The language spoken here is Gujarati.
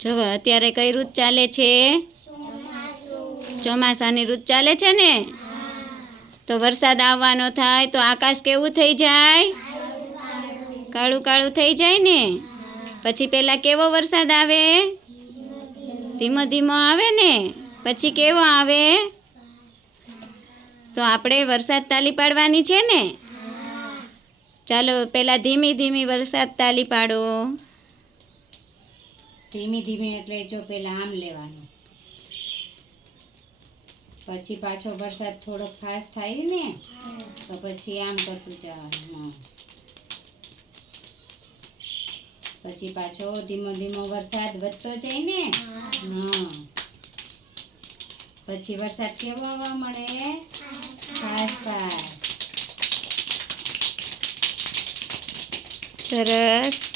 જો અત્યારે કઈ ઋતુ ચાલે છે? ચોમાસાની ઋતુ ચાલે છે ને? તો વરસાદ આવવાનો થાય તો આકાશ કેવું થઈ જાય? કાળું કાળું થઈ જાય ને? પછી પહેલાં કેવો વરસાદ આવે? ધીમો ધીમો આવે ને? પછી કેવો આવે? તો આપણે વરસાદ તાલી પાડવાની છે ને? ચાલો પહેલાં ધીમી ધીમી વરસાદ તાલી પાડો. ધીમી ધીમી એટલે જો પહેલાં આમ લેવાનું, પછી પાછો વરસાદ થોડો ફાસ્ટ થાય ને તો પછી આમ કરતું જવાનું. પછી પાછો ધીમો ધીમો વરસાદ વધતો જાય ને. પછી વરસાદ કેવો આવવા મળે? Fast fast. સરસ.